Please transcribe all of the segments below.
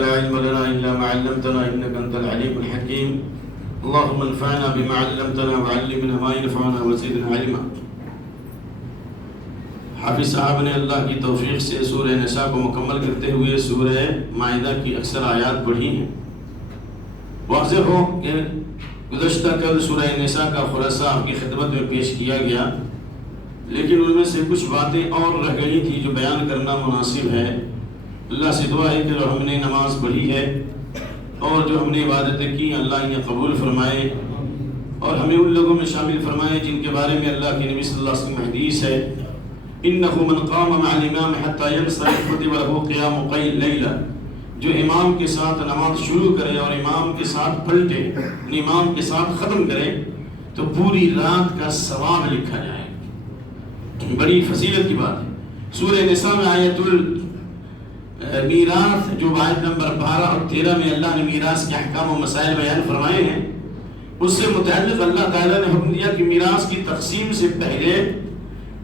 لا علم لنا إلا ما علمتنا إنك أنت العليم الحكيم اللهم انفعنا بما علمتنا وعلمنا ما ينفعنا وزدنا علما۔ حافظ صاحب نے اللہ کی توفیق سے سورہ نساء کو مکمل کرتے ہوئے سورہ مائدہ کی اکثر آیات پڑھی ہیں۔ واضح ہو کہ گزشتہ کل سورہ نساء کا خلاصہ آپ کی خدمت میں پیش کیا گیا، لیکن ان میں سے کچھ باتیں اور رہ گئی تھی جو بیان کرنا مناسب ہے۔ اللہ سے دعا ہے کہ جو ہم نے نماز پڑھی ہے اور جو ہم نے عبادتیں کی اللہ انہیں قبول فرمائے اور ہمیں ان لوگوں میں شامل فرمائے جن کے بارے میں اللہ کے نبی صلی اللہ علیہ وسلم حدیث ہے انه من قام مع الامام حتى ينصرف كتب له قيام ليلہ، جو امام کے ساتھ نماز شروع کرے اور امام کے ساتھ پلٹے، امام کے ساتھ ختم کرے تو پوری رات کا ثواب لکھا جائے۔ بڑی فضیلت کی بات ہے۔ سورہ نساء میں آیت میراث جو آیت نمبر 12 اور 13 میں اللہ نے میراث کے احکام و مسائل بیان فرمائے ہیں، اس سے متعلق اللہ تعالیٰ نے حکم دیا کہ میراث کی تقسیم سے پہلے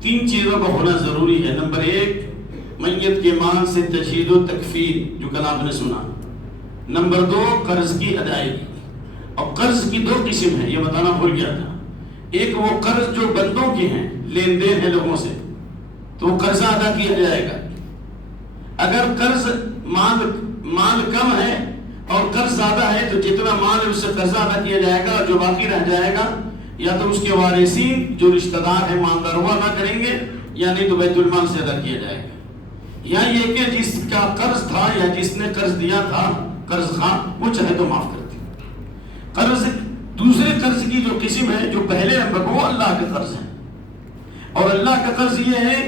3 چیزوں کا ہونا ضروری ہے۔ نمبر 1، میت کے مال سے تجہیز و تکفیر جو کل آپ نے سنا۔ نمبر 2، قرض کی ادائیگی۔ اور قرض کی 2 قسم ہے، یہ بتانا بھول گیا تھا۔ ایک وہ قرض جو بندوں کے ہیں، لین دین ہے لوگوں سے، تو وہ قرضہ ادا کیا جائے گا۔ اگر قرض مال کم ہے اور قرض زیادہ ہے تو جتنا مال ہے اس سے قرضہ ادا کیا جائے گا، اور جو باقی رہ جائے گا یا تو اس کے وارثین جو رشتہ دار ہیں مالدار وہ ادا کریں گے، یا نہیں تو بیت المال سے ادا کیا جائے گا۔ یا یہ کہ جس کا قرض تھا یا جس نے قرض دیا تھا قرض خواہ، وہ چاہے تو معاف کر دے۔ قرض دوسرے قرض کی جو قسم ہے، جو پہلے نمبر پر، وہ اللہ کا قرض ہے، اور اللہ کا قرض یہ ہے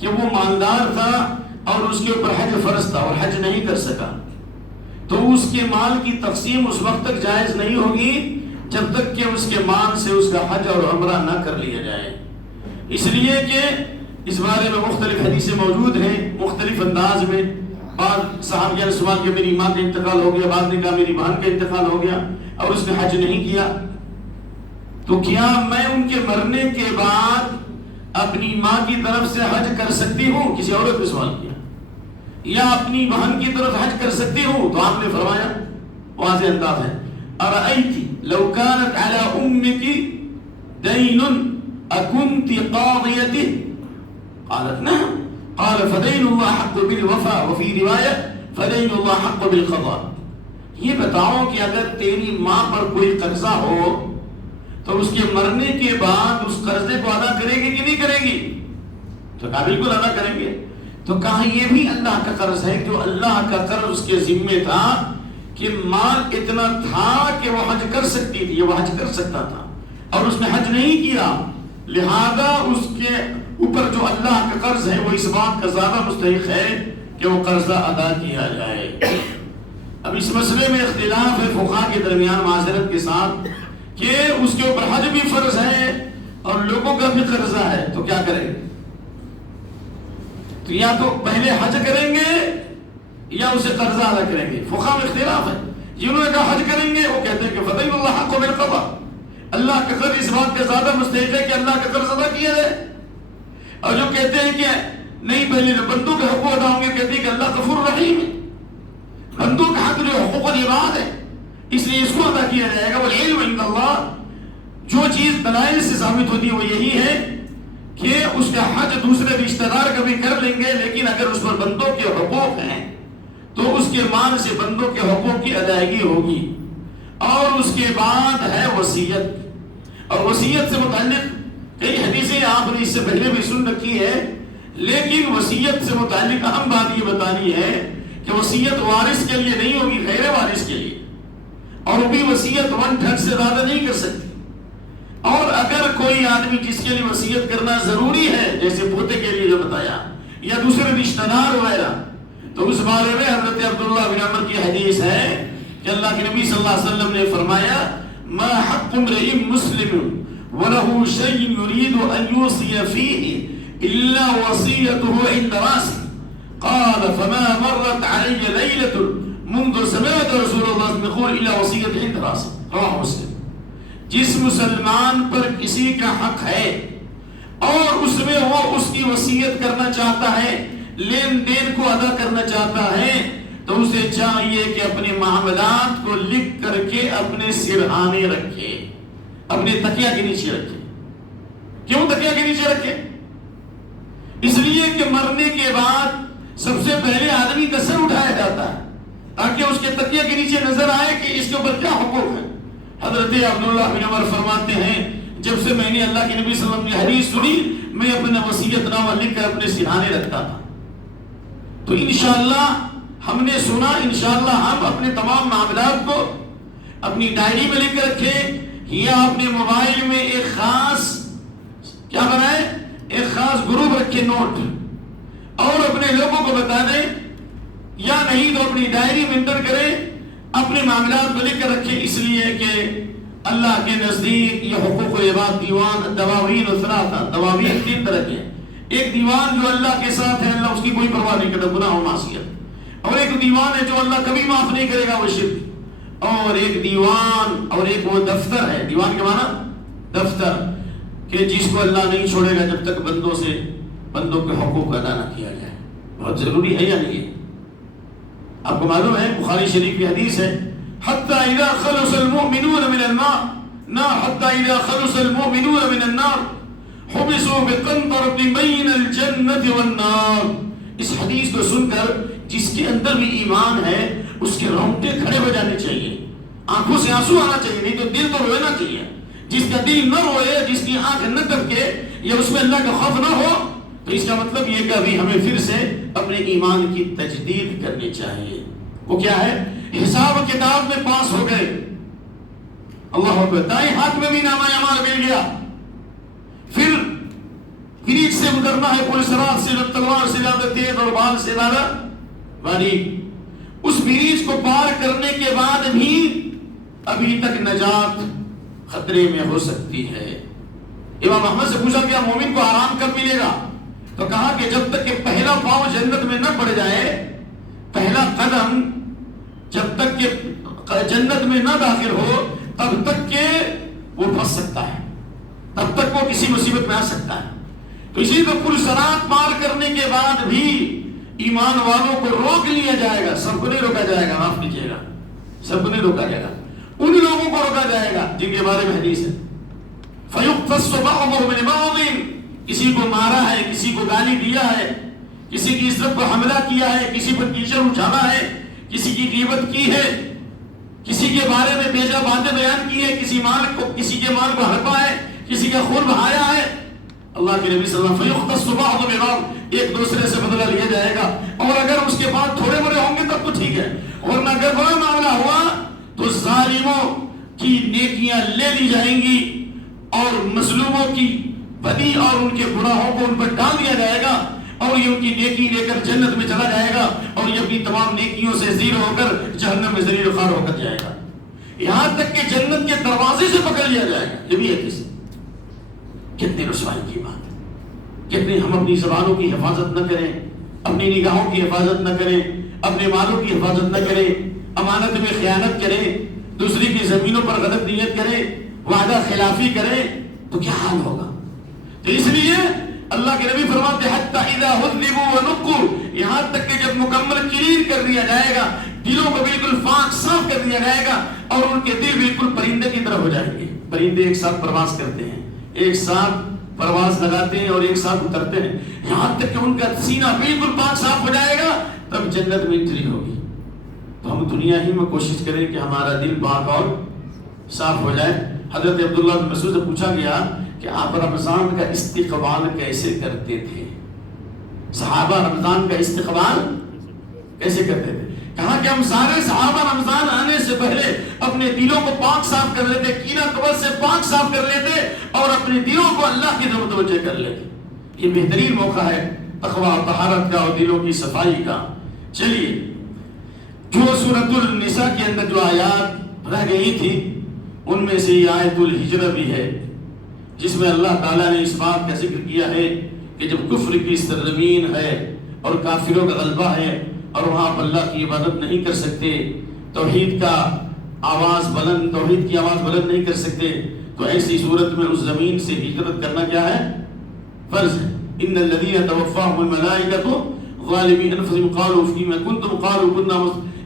کہ وہ مالدار تھا اور اس کے اوپر حج فرض تھا اور حج نہیں کر سکا، تو اس کے مال کی تقسیم اس وقت تک جائز نہیں ہوگی جب تک کہ اس کے مال سے اس کا حج اور عمرہ نہ کر لیا جائے۔ اس لیے کہ اس بارے میں مختلف حدیثیں موجود ہیں مختلف انداز میں۔ بعض صحابیہ نے سوال کیا میری ماں کا انتقال ہو گیا، بعض نے کہا میری بہن کا انتقال ہو گیا اور اس نے حج نہیں کیا، تو کیا میں ان کے مرنے کے بعد اپنی ماں کی طرف سے حج کر سکتی ہوں؟ کسی عورت نے سوال کیا، یا اپنی بہن کی طرف حج کر سکتی ہوں؟ تو آپ نے فرمایا، واضح انداز ہے، ارأیتی لو كانت على امك دین اکنت قاضیته؟ قالت نعم، قال فدین اللہ حق بالوفاء وفی روایہ فدین اللہ حق بالقضاء۔ یہ بتاؤ کہ اگر تیری ماں پر کوئی قرضہ ہو تو اس کے مرنے کے بعد اس قرضے کو ادا کرے گی کہ نہیں کرے گی؟ تو کہا بالکل ادا کریں گے۔ تو کہا یہ بھی اللہ کا قرض ہے، جو اللہ کا قرض اس کے ذمے تھا کہ مال اتنا تھا کہ وہ حج کر سکتی تھی، وہ حج کر سکتا تھا اور اس نے حج نہیں کیا، لہذا اس کے اوپر جو اللہ کا قرض ہے وہ اس بات کا زیادہ مستحق ہے کہ وہ قرضہ ادا کیا جائے۔ اب اس مسئلے میں اختلاف ہے فقہاء کے درمیان معذرت کے ساتھ کہ اس کے اوپر حج بھی فرض ہے اور لوگوں کا بھی قرضہ ہے، تو کیا کریں گے؟ تو یا تو پہلے حج کریں گے یا اسے قرضہ ادا کریں گے۔ فقہاء میں اختلاف ہے۔ جنہوں نے کہا حج کریں گے وہ کہتے ہیں کہ فدین اللہ حق بالقضاء، اللہ کا قرض اس بات کا زیادہ مستحق ہے کہ اللہ کا قرض ادا کیا جائے، اور جو کہتے ہیں کہ نہیں پہلے بندوں کے حقوق ادا ہوں گے، کہتے ہیں کہ اللہ غفور رحیم ہے، بندوں کا حق جو حقوق العباد ہے اس لیے اس کو ادا کیا جائے گا۔ والعلم عند اللہ، جو چیز دلائل سے ثابت ہوتی ہے وہ یہی ہے کہ اس کا حج دوسرے رشتہ دار کبھی کر لیں گے، لیکن اگر اس پر بندوں کے حقوق ہیں تو اس کے مال سے بندوں کے حقوق کی ادائیگی ہوگی۔ اور اس کے بعد ہے وصیت، اور وصیت سے متعلق کئی حدیثیں آپ نے اس سے پہلے بھی سن رکھی ہے، لیکن وصیت سے متعلق اہم بات یہ بتانی ہے کہ وصیت وارث کے لیے نہیں ہوگی، غیر وارث کے لیے، اور وہ بھی وصیت 1/3 سے زیادہ نہیں کر سکتی۔ اور اگر کوئی آدمی جس کے لیے وصیت کرنا ضروری ہے، جیسے پوتے کے لیے جو بتایا یا دوسرے رشتہ دار وغیرہ، تو اس بارے میں حضرت عبداللہ بن عمر کی حدیث ہے کہ اللہ کے نبی صلی اللہ علیہ وسلم نے فرمایا ما حق امرئ مسلم وله شيء يريد ان يوصي فيه الا وصيته عند راسه قال فما مرت علي ليله منذ سمعت رسول الله يقول الا وصيته عند راسه رواه مسلم۔ جس مسلمان پر کسی کا حق ہے اور اس میں وہ اس کی وصیت کرنا چاہتا ہے، لین دین کو ادا کرنا چاہتا ہے، تو اسے چاہیے کہ اپنے معاملات کو لکھ کر کے اپنے سرہانے رکھے، اپنے تکیہ کے نیچے رکھے۔ کیوں تکیہ کے نیچے رکھے؟ اس لیے کہ مرنے کے بعد سب سے پہلے آدمی کا سر اٹھایا جاتا ہے تاکہ اس کے تکیہ کے نیچے نظر آئے کہ اس کے اوپر کیا حقوق ہے۔ حضرت عبداللہ بن عمر فرماتے ہیں جب سے میں نے اللہ کے نبی صلی اللہ علیہ وسلم کی حدیث سنی میں اپنا وصیت نامہ لکھ کر اپنے سرہانے رکھتا تھا۔ تو انشاءاللہ ہم نے سنا، انشاءاللہ ہم اپنے تمام معاملات کو اپنی ڈائری میں لکھ کر رکھیں یا اپنے موبائل میں ایک خاص کیا بنائے، ایک خاص گروپ رکھے نوٹ، اور اپنے لوگوں کو بتا دیں، یا نہیں تو اپنی ڈائری میں انٹر کریں، اپنے معاملات کو لکھ کر رکھیں، اس لیے کہ اللہ کے نزدیک یہ حقوق العباد دیوان دواوین و ثلاثہ، دواوین 3 طرح کے ہیں۔ ایک دیوان جو اللہ کے ساتھ ہے، اللہ اس کی کوئی پرواہ نہیں کرتا، گناہ و معصیت، اور ایک دیوان ہے جو اللہ کبھی معاف نہیں کرے گا، وہ شرک، اور ایک دیوان اور ایک وہ دفتر ہے، دیوان کے معنی دفتر، کہ جس کو اللہ نہیں چھوڑے گا جب تک بندوں کے حقوق ادا نہ کیا جائے۔ بہت ضروری ہے یا نہیں ہے؟ آپ کو معلوم ہے بخاری شریف کی حدیث ہے حتی اذا خلص المؤمنون من النار حتی اذا خلص المؤمنون من النار حبسوا بقنطرة بین الجنة والنار۔ اس حدیث کو سن کر جس کے اندر بھی ایمان ہے اس کے رونگٹے کھڑے ہو جانے چاہیے، آنکھوں سے آنسو آنا چاہیے، نہیں تو دل تو رونا چاہیے۔ جس کا دل نہ روئے، جس کی آنکھ نہ ٹپکے، یا اس میں اللہ کا خوف نہ ہو، تو اس کا مطلب یہ کہ ابھی ہمیں پھر سے اپنے ایمان کی تجدید کرنی چاہیے۔ وہ کیا ہے؟ حساب و کتاب میں پاس ہو گئے، اللہ اکبر، دائیں ہاتھ میں بھی نامہ اعمال مل گیا، پھر بریج سے گزرنا ہے، پولیس رات سے جو تلوار سے زیادہ تیز اور بال سے زیادہ باریک، اس بریج کو پار کرنے کے بعد بھی ابھی تک نجات خطرے میں ہو سکتی ہے۔ امام احمد سے پوچھا گیا مومن کو آرام کب ملے گا؟ تو کہا کہ جب تک کہ پہلا پاؤں جنت میں نہ پڑ جائے، پہلا قدم جب تک کہ جنت میں نہ داخل ہو تب تک کہ وہ پھنس سکتا ہے، تب تک وہ کسی مصیبت میں آ سکتا ہے۔ تو اسی طرح پل صراط پار کرنے کے بعد بھی ایمان والوں کو روک لیا جائے گا، سب کو نہیں روکا جائے گا، معاف کیجیے گا، سب کو نہیں روکا جائے گا، ان لوگوں کو روکا جائے گا جن کے بارے میں حدیث ہے فَيُقْتَصُ بَعْضُهُم مِّن بَعْضٍ، کسی کو مارا ہے، کسی کو گالی دیا ہے، کسی کی عزت پر حملہ کیا ہے، کسی پر کیچڑ اٹھانا ہے، کسی کی غیبت کی ہے، کسی کے بارے میں بیجا باتیں بیان کی ہے، کسی کے مال کو ہڑپا ہے، کسی کا خون بہایا ہے، اللہ کے نبی صلی اللہ علیہ وسلم فَيُقْتَصُ بَعْضُهُم مِّن بَعْضٍ، ایک دوسرے سے بدلہ لیا جائے گا، اور اگر اس کے بعد تھوڑے بڑے ہوں گے تب تو ٹھیک ہے، ورنہ اگر بڑا معاملہ ہوا تو ظالموں کی نیکیاں لے لی جائیں گی اور مظلوموں کی بدی اور ان کے گناہوں کو ان پر ڈال دیا جائے گا، اور یہ ان کی نیکی لے کر جنت میں چلا جائے گا، اور یہ اپنی تمام نیکیوں سے زیر ہو کر جہنم میں ذلیل و خوار ہو کر جائے گا، یہاں تک کہ جنت کے دروازے سے پکڑ لیا جائے گا۔ یہ بھی ہے کسی کتنی رسوائی کی بات ہے، کتنی ہم اپنی زبانوں کی حفاظت نہ کریں، اپنی نگاہوں کی حفاظت نہ کریں، اپنے مالوں کی حفاظت نہ کریں، امانت میں خیانت کریں، دوسری کی زمینوں پر غلط نیت کریں، وعدہ خلافی کریں، تو کیا حال ہوگا؟ تو اس لیے اللہ کے نبی فرماتے ہیں حتی اذا حذبوا ونقوا، یہاں تک کہ جب مکمل کلین کر دیا جائے گا، دلوں کو بالکل پاک صاف کر دیا جائے گا، اور ان کے دل بالکل پرندے کی طرح ہو جائیں گے۔ پرندے ایک ساتھ پرواز کرتے ہیں، ایک ساتھ پرواز لگاتے ہیں اور ایک ساتھ اترتے ہیں، یہاں تک کہ ان کا سینہ بالکل پاک صاف ہو جائے گا، تب جنت میں انٹری ہوگی۔ تو ہم دنیا ہی میں کوشش کریں کہ ہمارا دل پاک اور صاف ہو جائے۔ حضرت عبداللہ بن مسعود سے پوچھا گیا کہ آپ رمضان کا استقبال کیسے کرتے تھے؟ صحابہ رمضان کا استقبال کیسے کرتے تھے؟ کہا کہ ہم سارے صحابہ رمضان آنے سے پہلے اپنے دلوں کو پاک صاف کر لیتے، کینہ قبض سے پاک صاف کر لیتے، اور اپنے دلوں کو اللہ کی طرف متوجہ کر لیتے۔ یہ بہترین موقع ہے تقویٰ اور طہارت کا اور دلوں کی صفائی کا۔ چلیے، جو سورۃ النساء کے اندر جو آیات رہ گئی تھی ان میں سے یہ آیت الہجرہ بھی ہے، جس میں اللہ تعالیٰ نے اس بات کا ذکر کیا ہے کہ جب کفر کی سرزمین ہے اور کافروں کا غلبہ ہے اور وہاں آپ اللہ کی عبادت نہیں کر سکتے، توحید کی آواز بلند نہیں کر سکتے، تو ایسی صورت میں اس زمین سے ہجرت کرنا کیا ہے؟ فرض ہے۔ ان الذین توفاہم الملائکۃ ظالمی انفسهم قالوا فيما كنتم قالوا كنا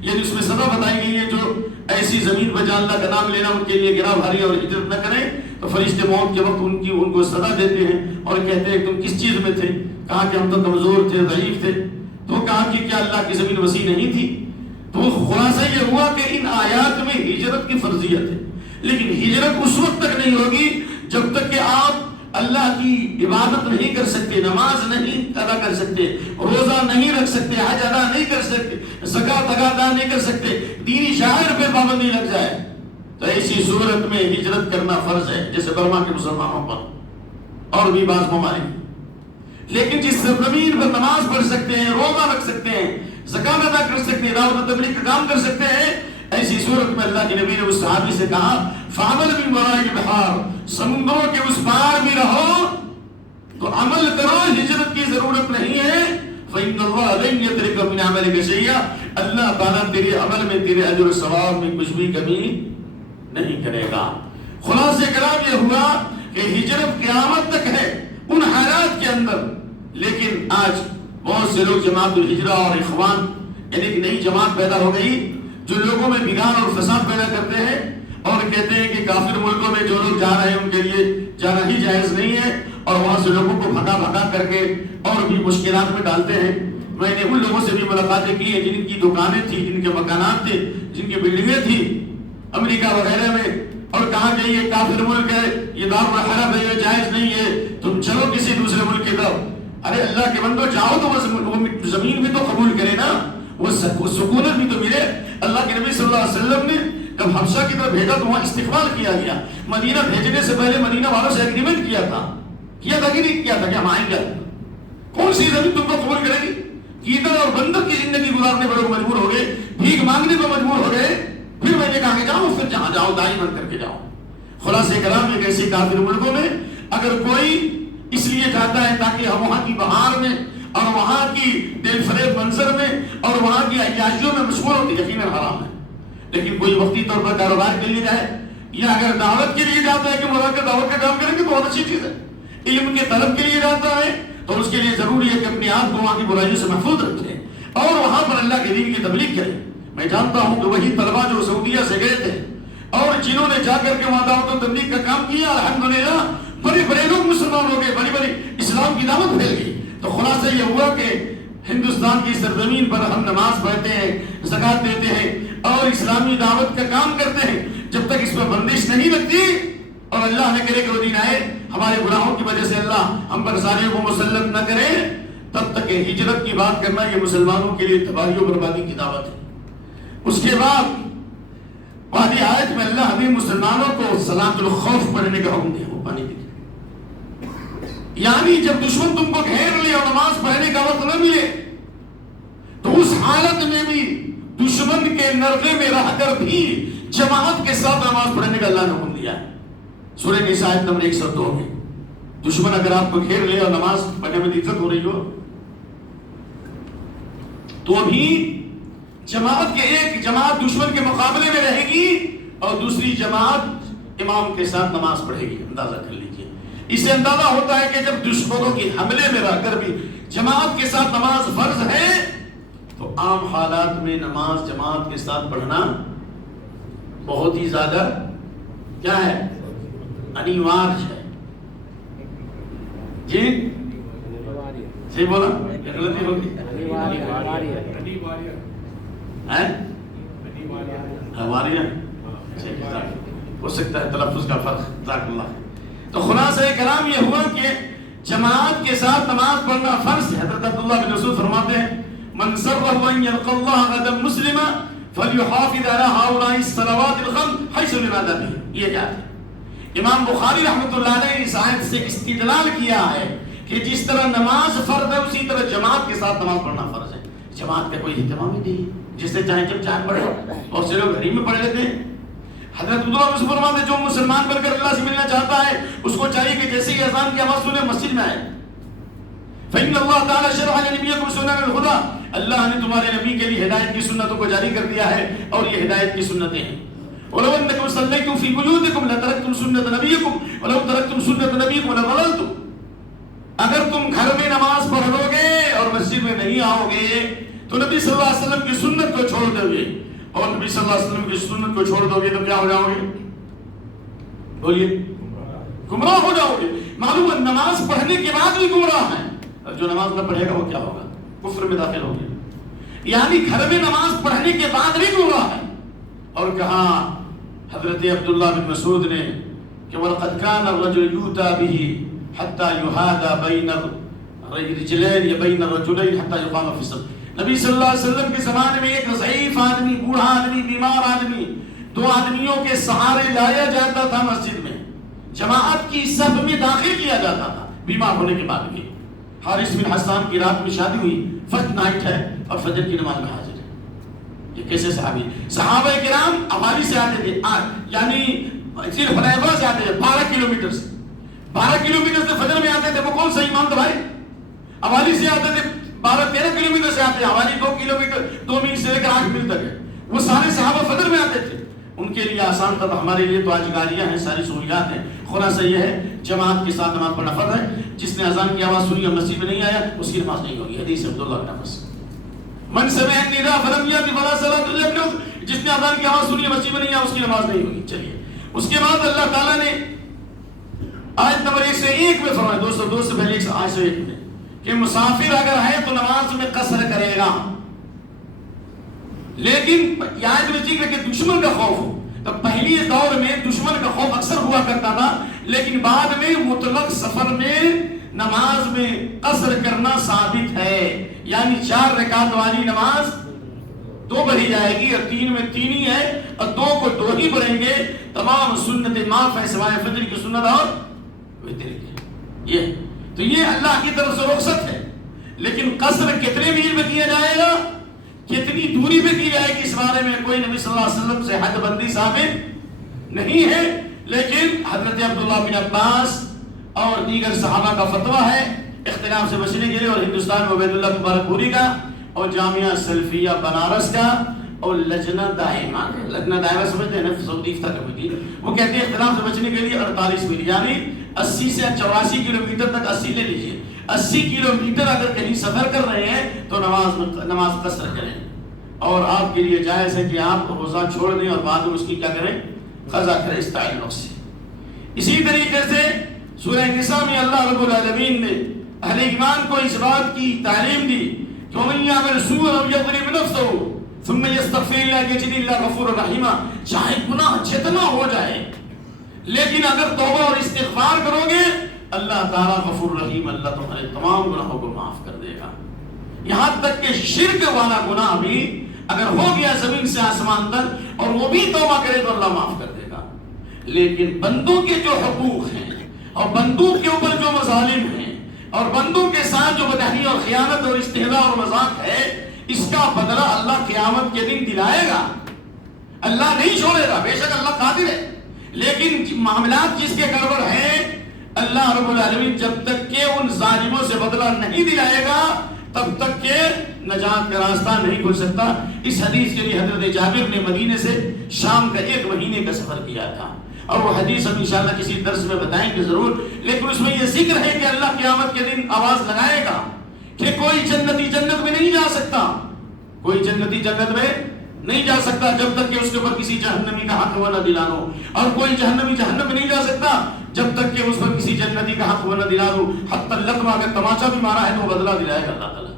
یعنی اس میں سزا بتائی گئی ہے جو ایسی زمین پر جہاں اللہ کا نام لینا ان کے لیے گرا بھاری اور ہجرت نہ کریں تو فرشتے موت کے وقت ان کو سزا دیتے ہیں اور کہتے ہیں تم کس چیز میں تھے؟ کہا کہ ہم تو کمزور تھے، ضعیف تھے. تو کہا کہ کیا اللہ کی زمین وسیع نہیں تھی؟ تو خلاصہ یہ ہوا کہ ان آیات میں ہجرت کی فرضیت ہے، لیکن ہجرت اس وقت تک نہیں ہوگی جب تک کہ آپ اللہ کی عبادت نہیں کر سکتے، نماز نہیں ادا کر سکتے، روزہ نہیں رکھ سکتے، حج ادا نہیں کر سکتے، زکوٰۃ ادا نہیں کر سکتے، دینی شاعر پہ پابندی لگ جائے تو ایسی صورت میں ہجرت کرنا فرض ہے، جیسے برما کے مسلمانوں پر اور بھی بعض ممالک. لیکن جس زمین پر نماز پڑھ سکتے ہیں، روزہ رکھ سکتے ہیں، زکوٰۃ ادا کر سکتے ہیں، دعوت و تبلیغ کا کام کر سکتے ہیں، ایسی صورت میں اللہ کے نبی نے اس صحابی سے کہا فعمل من وراء البحار، سمندروں کے اس پار بھی رہو تو عمل کرو، ہجرت کی ضرورت نہیں ہے. فإن اللہ لن يترك من عملك شيئا، اللہ تعالیٰ تیرے عمل میں، تیرے اجر و ثواب میں کچھ بھی کمی نہیں کرے گا. خلاصہ کلام یہ ہوا کہ ہجرت قیامت تک ہے ان حالات کے اندر. لیکن آج بہت سے لوگ جماعت الہجرہ اور اخوان یعنی ایک نئی جماعت پیدا ہو گئی جو لوگوں میں بگاڑ اور فساد پیدا کرتے ہیں اور کہتے ہیں کہ کافر ملکوں میں جو لوگ جا رہے ہیں ان کے لیے جانا ہی جائز نہیں ہے اور وہاں سے لوگوں کو بھگا کر کے اور بھی مشکلات میں ڈالتے ہیں. میں نے ان لوگوں سے بھی ملاقاتیں کی ہیں جن کی دکانیں تھیں، جن کے مکانات تھے، جن کی بلڈنگیں تھیں امریکہ وغیرہ میں، اور کہا کہ یہ کافر ملک ہے، یہ دار الحرب ہے، یہ جائز نہیں ہے، تم چلو کسی دوسرے ملک کی طرف. ارے اللہ کے بندو جاؤ تو وہ زمین بھی تو قبول کرے نا، وہ سکونت بھی تو ملے. اللہ کے نبی صلی اللہ علیہ وسلم نے جب حبشہ کی طرف بھیجا تو وہاں استقبال کیا گیا. مدینہ بھیجنے سے پہلے مدینہ والوں سے ایگریمنٹ کیا تھا کہ نہیں کیا تھا کہ ہم آئیں گے. کون سی زمین تم کو قبول کرے گی؟ کیدر اور بندر کی زندگی گزارنے پر مجبور ہو گئے، بھیک مانگنے پر مجبور ہو گئے. پھر میں نے کہا کہ جاؤ، پھر جہاں جاؤ دائی بند کر کے جاؤ. خلاصہ کلام ایک ایسے کافر ملکوں میں اگر کوئی اس لیے چاہتا ہے تاکہ ہم وہاں کی بہار میں اور وہاں کی دل فریب منظر میں اور وہاں کی عیاشیوں میں مشغول ہوتی، یقیناً حرام ہے. لیکن کوئی وقتی طور پر کاروبار کے لیے جائے یا اگر دعوت کے لیے جاتا ہے کہ مذاکر دعوت کا کام کریں گے تو بہت اچھی چیز ہے. علم کے طلب کے لیے جاتا ہے تو اس کے لیے ضروری ہے کہ اپنے آپ کو وہاں کی برائیوں سے محفوظ رکھے اور وہاں پر اللہ کے دین کی تبلیغ کرے. میں جانتا ہوں کہ وہی طلبہ جو سعودیہ سے گئے تھے اور جنہوں نے جا کر کے وہاں دعوت و تبلیغ کا کام کیا، الحمدللہ بڑے بڑے لوگ مسلمان ہو گئے، بڑی بڑی اسلام کی دعوت پھیل گئی. تو خلاصہ یہ ہوا کہ ہندوستان کی سرزمین پر ہم نماز پڑھتے ہیں، زکوٰۃ دیتے ہیں اور اسلامی دعوت کا کام کرتے ہیں. جب تک اس پر بندش نہیں لگتی اور اللہ نہ کرے کہ وہ دین آئے ہمارے گناہوں کی وجہ سے اللہ ہم پر سارے کو مسلط نہ کرے، تب تک ہجرت کی بات کرنا یہ مسلمانوں کے لیے تباہی و بربادی کی دعوت ہے. اس کے بعد پہلی آیت میں اللہ ہمیں مسلمانوں کو صلاۃ الخوف پڑھنے کا حکم دیا. وہ پانی دی یعنی جب دشمن تم کو گھیر لے اور نماز پڑھنے کا وقت نہ ملے تو اس حالت میں بھی دشمن کے نرغے میں رہ کر بھی جماعت کے ساتھ نماز پڑھنے کا اللہ نے حکم دیا ہے. سورہ نساء آیت نمبر 102 میں دشمن اگر آپ کو گھیر لے اور نماز پڑھنے میں دقت ہو رہی ہو تو بھی جماعت کے ایک جماعت دشمن کے مقابلے میں رہے گی اور دوسری جماعت امام کے ساتھ نماز پڑھے گی. اندازہ کر لیجئے. اس سے اندازہ ہوتا ہے کہ جب دشمنوں کے حملے میں رہ کر بھی جماعت کے ساتھ نماز فرض ہے تو عام حالات میں نماز جماعت کے ساتھ پڑھنا بہت ہی زیادہ کیا ہے؟ انیوارج ہے. جی صحیح بولا؟ غلطی ہوگی؟ ہو سکتا ہے تلفظ کا فرق. جزاک اللہ. تو خلاصہ کلام یہ ہوا کہ جماعت کے ساتھ نماز پڑھنا فرض ہے. حضرت عبداللہ بن مسعود فرماتے ہیں من سرہ ان یلقى اللہ غدا مسلما فلیحافظ علی هؤلاء الصلوات الخمس حیث ینادى بها. یہ کیا ہے؟ امام بخاری رحمۃ اللہ علیہ اس آیت سے استدلال کیا ہے کہ جس طرح نماز فرض ہے اسی طرح جماعت کے ساتھ نماز پڑھنا فرض ہے. جماعت کا کوئی اہتمام ہی نہیں، جس سے چاہے جب چاہے پڑھو. بہت سے لوگ گھر میں پڑھ لیتے ہیں. حضرت عبداللہ بن مسعود فرماتے ہیں جو مسلمان بن کر اللہ سے ملنا چاہتا ہے اس کو چاہیے کہ جیسے ہی اذان کی آواز سنے مسجد میں آئے. فإن اللہ تعالی شرع لنبیکم سنن الہدی، اللہ نے تمہارے نبی کے لیے ہدایت کی سنتوں کو جاری کر دیا ہے اور یہ ہدایت کی سنتیں ہیں. وَلَوْ أَنَّكُمْ صَلَّيْتُمْ فِي بُيُوتِكُمْ لَتَرَكْتُمْ سُنَّةَ نَبِيِّكُمْ وَلَوْ تَرَكْتُمْ سُنَّةَ نَبِيِّكُمْ لَضَلَلْتُمْ. اگر تم گھر میں نماز پڑھ لو گے اور اور مسجد میں نہیں آؤ گے تو نبی صلی اللہ علیہ وسلم کی سنت کو چھوڑ دو گے، اور نبی صلی اللہ علیہ وسلم کی سنت کو چھوڑ دو گے تو کیا ہو جاؤ گے؟ بولیے، گمراہ ہو جاؤ گے۔ معلوم ہے نماز پڑھنے کے بعد بھی گمراہ ہیں، اور جو نماز نہ پڑھے گا وہ کیا ہوگا؟ کفر میں داخل ہو گیا۔ یعنی گھر میں نماز پڑھنے کے بعد بھی گمراہ ہے۔ اور کہا حضرت عبداللہ بن مسعود نے کہ وَلَقَدْ كَانَ الرَّجُلُ يُؤْتَى بِهِ حَتَّى يُهَادَى بَيْنَ الرِّجْلَيْنِ بَيْنَ الرَّجُلَيْنِ حَتَّى يُقَامَ فِي الصَّفِّ۔ نبی صلی اللہ علیہ وسلم کے زمانے میں ایک ضعیف آدمی، بوڑھا آدمی، بیمار آدمی، دو آدمیوں کے سہارے لایا جاتا تھا مسجد میں، جماعت کی صف میں داخل کیا جاتا تھا بیمار ہونے کے بعد بھی۔ حارث بن حسان کی رات میں شادی ہوئی، فرسٹ نائٹ ہے اور فجر کی نماز میں حاضر ہے۔ یہ کیسے صحابی؟ صحابہ کرام حوالی سے آتے تھے، یعنی صرف حلیفہ سے آتے تھے 12 کلومیٹر سے، 12 کلومیٹر سے فجر میں آتے تھے۔ وہ کون سا ایمان تھا بھائی؟ حوالی سے آتے تھے، 12-13 کلومیٹر سے آتے ہیں، حوالی 2 کلومیٹر 2 میل سے لے کر 8 میل تک ہے۔ وہ سارے صحابہ فجر میں آتے تھے، ان کے لیے آسان تھا، تو ہمارے لیے تو آج گاڑیاں ہیں، ساری سہولیات ہیں۔ خلاصہ یہ ہے جماعت کے ساتھ نماز پڑھنا فرض ہے۔ جس نے اذان کی آواز سنی اور مسجد میں نہیں آیا اس کی نماز نہیں ہوگی، حدیث عبداللہ بن عباس۔ من سمع النداء فلم یأت فلا صلاۃ له، جس نے اذان کی آواز سنی مسجد میں نہیں آیا اس کی نماز نہیں ہوگی۔ چلیے اس کے بعد اللہ تعالیٰ نے آیت نمبر 101 میں فرمایا، 202 سے پہلے 101 میں کہ مسافر اگر ہے تو نماز میں قصر کرے گا، لیکن آیت میں ذکر ہے کہ دشمن کا خوف ہو۔ تو پہلی دور میں دشمن کا خوف اکثر ہوا کرتا تھا، لیکن بعد میں مطلق سفر میں نماز میں قصر کرنا ثابت ہے، یعنی 4 رکعت والی نماز 2 پڑھی جائے گی، اور 3 میں 3 ہی ہے، اور 2 کو 2 ہی پڑھیں گے۔ تمام سنتیں معاف ہے سوائے فجر کی سنت اور وتر کی۔ یہ تو یہ اللہ کی طرف سے رخصت ہے، لیکن قصر کتنے میل میں کیا جائے گا، کتنی دوری پہ کی جائے گی، اس بارے میں کوئی نبی صلی اللہ علیہ وسلم سے حد بندی ثابت نہیں ہے، لیکن حضرت عبداللہ بن عباس اور دیگر صحابہ کا فتویٰ ہے اختلاف سے بچنے کے لیے، اور ہندوستان میں عبید اللہ مبارک پوری کا اور جامعہ سلفیہ بنارس کا اور لجنہ دائمہ کا، لجنہ دائمہ سمجھتے ہیں نا، سعودی افتاء کمیٹی، وہ کہتے ہیں اختلاف سے بچنے کے لیے 48 میل، یعنی 80 سے 84 کلومیٹر تک، 80 لے لیجئے، 80 کلومیٹر اگر کہیں سفر کر رہے ہیں تو نماز قصر کریں، اور آپ کے لیے جائز ہے کہ آپ روزہ چھوڑ دیں اور بعد میں اس کی کیا کریں، قضا کریں اس تعلق سے۔ اسی طریقے سے سورہ نساء میں اللہ رب العالمین نے اہل ایمان کو اس بات کی تعلیم دی کہ وَمَن يَعْمَلْ سُوءًا أَوْ يَظْلِمْ نَفْسَهُ ثُمَّ يَسْتَغْفِرِ اللَّهَ يَجِدِ اللَّهَ غَفُورًا رَحِيمًا، چاہے گناہ جتنا ہو جائے لیکن اگر توبہ اور استغفار کرو گے اللہ تعالیٰ غفور رحیم، اللہ تمہارے تمام گناہوں کو معاف کر دے گا۔ یہاں تک کہ شرک والا گناہ بھی اگر ہو گیا زمین سے آسمان تک اور وہ بھی توبہ کرے تو اللہ معاف کر دے گا، لیکن بندوں کے جو حقوق ہیں اور بندوں کے اوپر جو مظالم ہیں اور بندوں کے ساتھ جو بدہنی اور خیانت اور استہزاء اور مذاق ہے، اس کا بدلہ اللہ قیامت کے دن دلائے گا۔ اللہ نہیں چھوڑے گا، بے شک اللہ قادر ہے، لیکن معاملات جس کے گڑبڑ ہیں اللہ رب العالمین جب تک کہ ان ظالموں سے بدلہ نہیں دلائے گا تب تک کہ نجات کا راستہ نہیں کھل سکتا۔ اس حدیث کے لیے حضرت جابر نے مدینے سے شام کا 1 مہینے کا سفر کیا تھا، اور وہ حدیث ہم انشاءاللہ کسی درس میں بتائیں گے ضرور، لیکن اس میں یہ ذکر ہے کہ اللہ قیامت کے دن آواز لگائے گا کہ کوئی جنتی جنت میں نہیں جا سکتا، کوئی جنتی جنت میں نہیں جا سکتا جب تک کہ اس کے اوپر کسی جہنمی کا حق وہ نہ دلا دو، اور کوئی جہنمی جہنم میں نہیں جا سکتا جب تک کہ اس پر کسی جنتی کا حق وہ نہ دلا دو۔ حتی اللقمہ، اگر تماچا بھی مارا ہے تو وہ بدلہ دلائے گا اللہ تعالیٰ،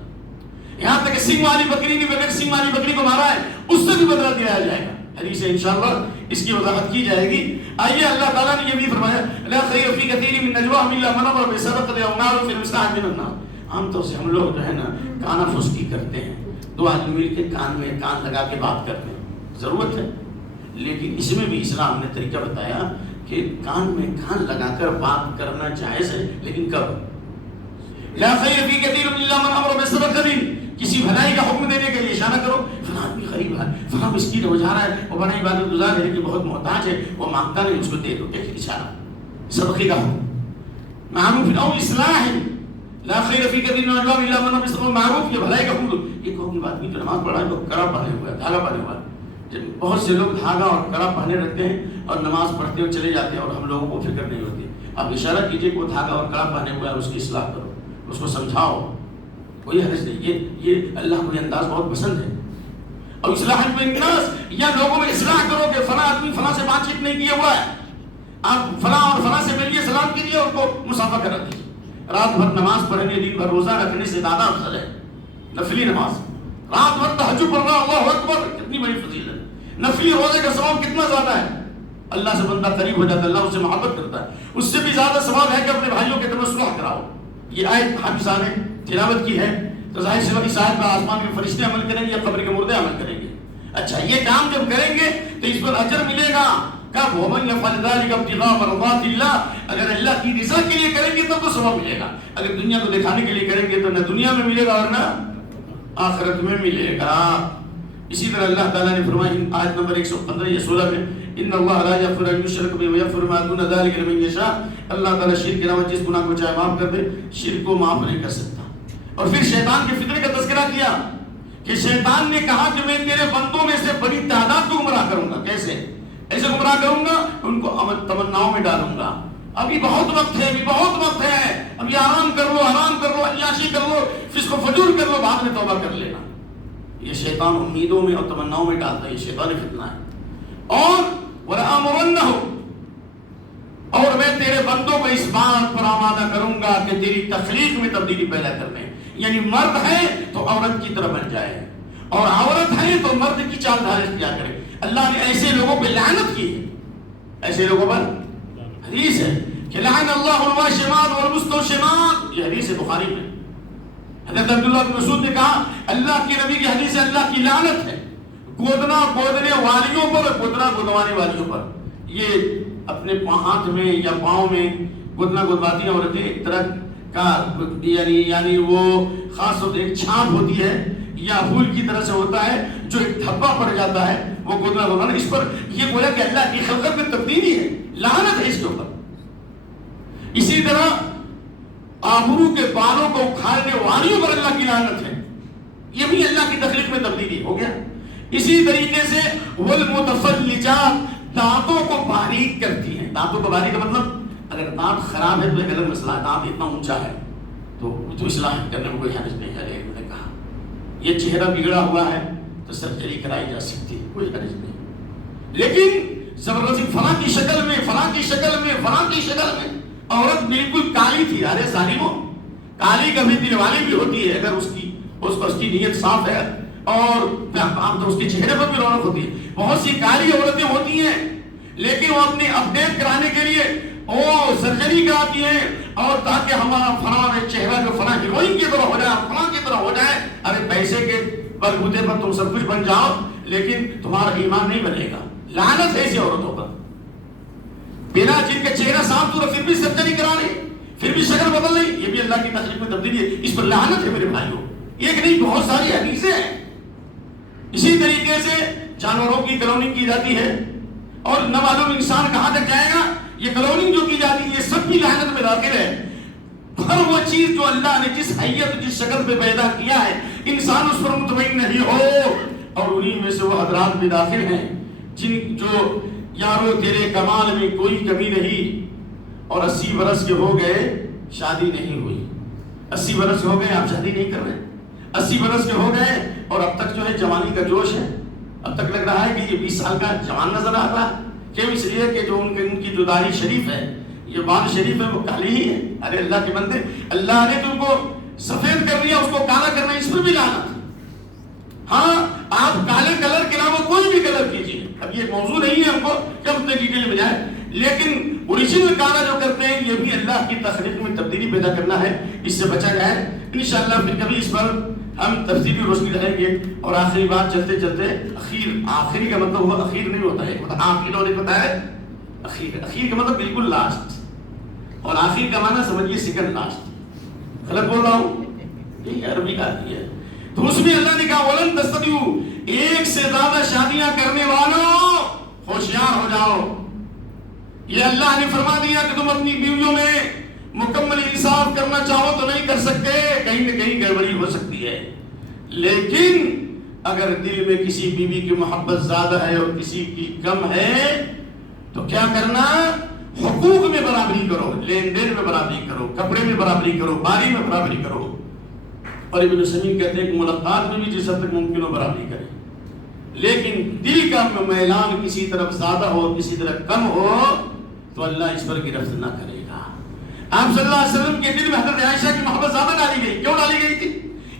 یہاں تک کہ سنگ والی بکری نے بغیر سنگ والی بکری کو مارا ہے اس سے بھی بدلہ دلایا جائے گا۔ حدیث انشاءاللہ اس کی وضاحت کی جائے گی۔ آئیے اللہ تعالیٰ نے یہ بھی فرمایا لا خیر فی کثیر من نجواہم الا من امر بصدقۃ او معروف او اصلاح بین الناس۔ عام طور سے ہم لوگ جو ہے نا کانا پھسکی کرتے ہیں، 2 آدمی مل کے کان میں کان لگا کے بات کرتے ہیں، ضرورت ہے، لیکن اس میں بھی اسلام نے طریقہ بتایا کہ کان میں کان لگا کر بات کرنا جائز ہے، لیکن کب؟ لا خیر فی کثیر الا من امر بصدقۃ، کسی بھلائی کا حکم دینے کے لیے اشارہ کرو، فلاں آدمی غریب ہے، فلاں مسکین ہو جا رہا ہے، وہ بڑا عبادت گزار ہے کہ بہت محتاج ہے، وہ مانگتا نہیں، اس کو دے دو، ایک اشارہ، صدقے کا حکم۔ معروف او اصلاح، لا خیر فی کثیر من نجواہم الا من امر بصدقۃ، معروف یہ بھلائی کا حکم۔ ایک حکم آدمی جو نماز پڑھا ہے وہ کرا پہنے ہوا ہے، دھاگا پہنے ہوا ہے، بہت سے لوگ دھاگا اور کرا پہنے رکھتے ہیں اور نماز پڑھتے ہوئے چلے جاتے ہیں اور ہم لوگوں کو فکر نہیں ہوتی۔ آپ اشارہ کیجئے کہ وہ دھاگا اور کرا پہنے ہوا ہے، اس کی اصلاح کرو، اس کو سمجھاؤ، کوئی حرج نہیں. یہ اللہ کو یہ انداز بہت پسند ہے. اور اصلاح الناس یا لوگوں میں اصلاح کرو کہ فلاں آدمی فلاں سے بات چیت نہیں کیا ہوا ہے, آپ فلاں اور فلاں سے ملیے, سلام کیجیے, ان کو مسافہ کرا دیجیے. رات بھر نماز پڑھنے, دن بھر روزہ رکھنے سے زیادہ افضل ہے نفلی نماز. رات بھر تہجد پڑھ رہا, اللہ اکبر, کتنی بڑی فضیلت. نفلی روزے کا ثواب کتنا زیادہ ہے, اللہ سے بندہ قریب ہو جاتا ہے, اللہ اس سے محبت کرتا ہے. اس سے بھی زیادہ ثواب ہے کہ اپنے بھائیوں کے تمسلح کراؤ. یہ آیت حافظہ نے تلاوت کی ہے تو ظاہر سی بات آیت پر آسمان کے فرشتے عمل کریں گے یا قبر کے مردے عمل کریں گے. اچھا, یہ کام جب کریں گے تو اس پر اجر ملے گا. کب ومن يفعل ذلك ابتغاء مرضات الله, اگر اللہ کی رضا کے لیے کریں گے تب تو ثواب ملے گا. اگر دنیا کو دکھانے کے لیے کریں گے تو نہ دنیا میں ملے گا اور نہ آخرت میں ملے گا. اسی طرح اللہ تعالیٰ نے فرمایا آیت نمبر 115 یا 16 میں, ان اللہ لا یغفر ان یشرک به ویغفر ما دون ذلك لمن یشاء. اللہ تعالیٰ شرک کے علاوہ جس گناہ کو چاہے معاف کر دے, شرک کو معاف نہیں کر سکتا. اور پھر شیطان کے فتنے کا تذکرہ کیا کہ شیطان نے کہا کہ میں تیرے بندوں میں سے بڑی تعداد کو گمراہ کروں گا. کیسے؟ ایسے گمراہ کروں گا, ان کو تمناؤں میں ڈالوں گا. ابھی بہت وقت ہے, ابھی بہت وقت ہے, ابھی آرام کر لو, عیاشی کر لو, فسق و فجور کر لو, بعد میں توبہ کر لینا. یہ شیطان امیدوں میں اور تمناؤں میں ڈالتا ہے, یہ شیطان فتنہ ہے. اور وَلَآمُرَنَّهُمْ, اور میں تیرے بندوں کو اس بات پر آمادہ کروں گا کہ تیری تخلیق میں تبدیلی پیدا کرنے, یعنی مرد ہے تو عورت کی طرح بن جائے, اور عورت ہے تو مرد کی چال ڈھال اختیار کرے. اللہ نے ایسے لوگوں پہ لعنت کی ہے, ایسے لوگوں پر حدیث ہے کہ لعن اللہ الواشمات والمستوشمات, یہ حدیث ہے بخاری میں. حضرت عبداللہ بن مسعود نے کہا اللہ کے نبی کی حدیث ہے, اللہ کی لعنت ہے گودنا گودنے والیوں پر, گودنا گودوانے والیوں پر. یہ اپنے ہاتھ میں یا پاؤں میں گودنا گودواتی عورتیں ایک طرح کا یعنی وہ خاص طور ایک چھاپ ہوتی ہے یا پھول کی طرح سے ہوتا ہے جو ایک دھبا پڑ جاتا ہے, وہ گودنا گودوانا. اس پر یہ گویا کہ اللہ کی خلقت میں تبدیلی ہے, لعنت ہے اس کے اوپر. اسی طرح آبرو کے بالوں کو اکھاڑنے والیوں پر اللہ کی لعنت ہے, یہ بھی اللہ کی تخلیق میں تبدیلی ہو گیا. اسی طریقے سے والمتفلجات, دانتوں کو باریک کرتی ہیں. دانتوں کو باریک کا مطلب اگر دانت خراب ہے تو ایک الگ مسئلہ ہے, دانت اتنا اونچا ہے تو اصلاح کرنے میں کوئی حرج نہیں ہے. میں نے کہا یہ چہرہ بگڑا ہوا ہے تو سرجری کرائی جا سکتی ہے, کوئی حرج نہیں. لیکن زبردستی فلاں کی شکل میں, فلاں کی شکل میں, فلاں کی شکل میں, عورت بالکل کالی تھی, ارے ظالموں, کالی کبھی دل والی بھی ہوتی ہے اگر اس کی نیت صاف ہے اور تو اس کے چہرے پر بھی رونق ہوتی ہے. بہت سی کالی عورتیں ہوتی ہیں لیکن وہ اپنے اپڈیٹ کرانے کے لیے وہ سرجری کراتی ہیں, اور تاکہ ہمارا فلاں چہرہ جو فلاں ہیروئن کی طرح ہو جائے, فلاں کی طرح ہو جائے. ارے پیسے کے بلبوتے پر تم سب کچھ بن جاؤ لیکن تمہارا ایمان نہیں بنے گا. لعنت ہے ایسی عورتوں پر, بنا جن کا چہرہ صاف تو پھر بھی سرجری کرا رہی, پھر بھی شکل بدل رہی. یہ بھی اللہ کی تخلیق میں تبدیلی ہے, اس پر لعنت ہے میرے بھائیوں. ایک نہیں بہت ساری حدیثیں ہیں. اسی طریقے سے جانوروں کی کلوننگ کی جاتی ہے, اور نہ معلوم انسان کہاں تک جائے گا. یہ کلوننگ جو کی جاتی ہے یہ سب بھی لعنت میں داخل ہے. ہر وہ چیز جو اللہ نے جس حیت جس شکل پہ پیدا کیا ہے, انسان اس پر مطمئن نہیں ہو, اور انہی میں سے وہ حضرات بھی داخل ہیں جن جو یارو تیرے کمال میں کوئی کمی نہیں, اور 80 برس کے ہو گئے شادی نہیں ہوئی. 80 برس کے ہو گئے آپ شادی نہیں کر رہے, 80 برس کے ہو گئے اور اب تک جو ہے جوانی کا جوش ہے, اب تک لگ رہا ہے کہ یہ 20 سال کا جوان نظر آ رہا ہے. کیوں؟ اس لیے کہ جو ان کی جو داڑھی شریف ہے, یہ بال شریف ہے, وہ کالی ہی ہے. ارے اللہ کے بندے, اللہ نے تم کو سفید کر دیا, اس کو کالا کرنا, اس پر بھی لعنت. ہاں آپ کالے کلر کے علاوہ کوئی بھی کلر کیجیے, اب یہ موضوع نہیں ہے ہم کو کہ ہم ڈیٹیل میں جائیں, لیکن اوریجنل کالا جو کرتے ہیں یہ بھی اللہ کی تخلیق میں تبدیلی پیدا کرنا ہے, اس سے بچا جائے. انشاءاللہ پھر کبھی اس پر ہم تفصیلی روشنی ڈالیں گے. اور آخری بات چلتے چلتے آخری کا مطلب وہ اخیر نہیں ہوتا ہے, آخری اور ایک ہوتا ہے اخیر. اخیر کا مطلب بالکل لاسٹ, اور آخر کا معنی سمجھیے سیکنڈ لاسٹ. غلط بول رہا ہوں؟ یہ عربی کا ہے. تو اس میں اللہ نے کہا ولن تستطیعوا, ایک سے زیادہ شادیاں کرنے والوں ہوشیار ہو جاؤ. یہ اللہ نے فرما دیا کہ تم اپنی بیویوں میں مکمل انصاف کرنا چاہو تو نہیں کر سکتے, کہیں نہ کہیں گڑبڑی ہو سکتی ہے. لیکن اگر دل میں کسی بیوی کی محبت زیادہ ہے اور کسی کی کم ہے تو کیا کرنا, حقوق میں برابری کرو, لین دین میں برابری کرو, کپڑے میں برابری کرو, باری میں برابری کرو. اور ابن سمین کہتے ہیں کہ ملاقات میں بھی جس حد تک ممکن ہو برابری کریں، لیکن دل کا میلان کسی طرف زیادہ ہو کسی طرف کم ہو تو اللہ اس پر گرفت نہ کرے گا۔ آپ صلی اللہ علیہ وسلم کے دل میں حضرت عائشہ کی محبت زیادہ ڈالی گئی، کیوں ڈالی گئی تھی؟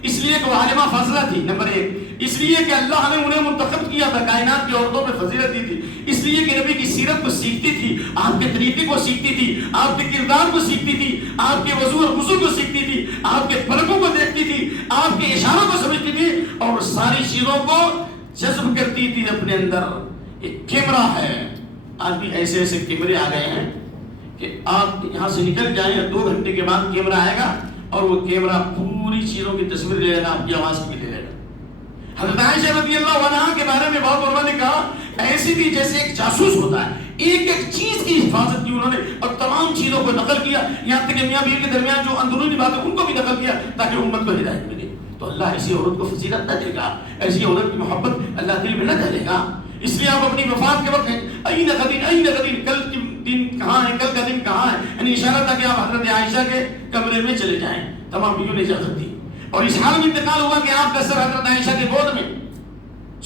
اس لیے کہ وہ عالمہ فاضلہ تھی، نمبر ایک، اس لیے کہ اللہ نے انہیں منتخب کیا تھا، کائنات کی عورتوں میں فضیلت دی تھی، اس لیے کہ نبی کی سیرت کو سیکھتی تھی، آپ کے طریقے کو سیکھتی تھی، آپ کے کردار کو سیکھتی تھی، آپ کے وضو اور غسل کو سیکھتی تھی، آپ کے پلکوں کو دیکھتی تھی، آپ کے اشاروں کو سمجھتی تھی اور ساری چیزوں کو جذب کرتی تھی اپنے اندر۔ ایک کیمرہ ہے، آج بھی ایسے ایسے کیمرے آ گئے ہیں کہ آپ یہاں سے نکل جائیں 2 گھنٹے کے بعد کیمرہ آئے گا اور وہ کیمرہ پوری چیزوں کی تصویر لے لیگا، آپ کی آواز کی بھی لے لیگا۔ حضرت عائشہ رضی اللہ عنہا کے بارے میں بہت علماء نے کہا ایسی تھی جیسے ایک جاسوس ہوتا ہے، ایک ایک چیز کی حفاظت کی انہوں نے اور تمام چیزوں کو نقل کیا، یہاں تک کہ میاں بیوی کے درمیان جو اندرونی باتیں ان کو بھی نقل کیا تاکہ امت کو ہدایت ملے۔ تو اللہ ایسی عورت کو فضیلت نہ دے گا، ایسی عورت کی محبت اللہ دل میں نہ ڈالے گا۔ اس لیے آپ اپنی وفات کے وقت این غدین، کل کی دن کہاں ہے، کل کا دن کہاں ہے، یعنی اشارہ تھا کہ آپ حضرت عائشہ کے کمرے میں چلے جائیں، تمام بیویوں نے اجازت دی اور اس حال میں انتقال ہوا کہ آپ کا سر حضرت عائشہ کے گود میں،